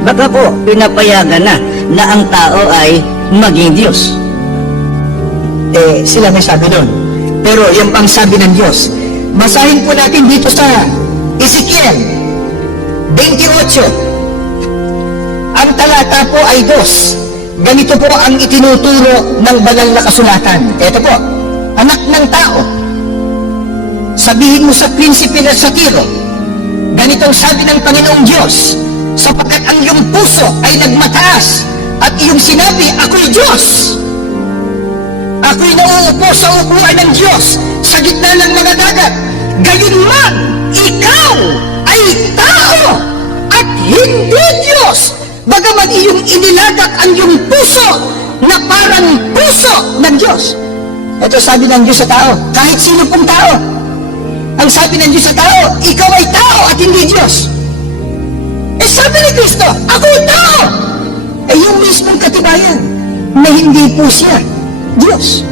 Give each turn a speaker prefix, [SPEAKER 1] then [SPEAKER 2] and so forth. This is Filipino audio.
[SPEAKER 1] Baka po, pinapayagan na na ang tao ay maging Diyos.
[SPEAKER 2] Eh, sila may sabi nun. Pero yung pang sabi ng Diyos, basahin po natin dito sa Ezekiel 28. Ang talata po ay dos. Ganito po ang itinuturo ng banal na kasulatan. Ito po, anak ng tao, sabihin mo sa prinsipe na sa tiro, ganitong sabi ng Panginoong Diyos, sapagkat ang iyong puso ay nagmataas at iyong sinabi, ako'y Diyos. Ako'y nauupo sa upuan ng Diyos sa gitna ng mga dagat. Gayunman, ikaw ay tao at hindi Diyos. Bagamat iyong inilagat ang iyong puso na parang puso ng Diyos. Ito sabi ng Diyos sa tao, kahit sino pong tao. Ang sabi ng Diyos sa tao, Diyos. Eh sabi ni Kristo, ako tao. Eh yung mismong katibayan na hindi po siya Diyos.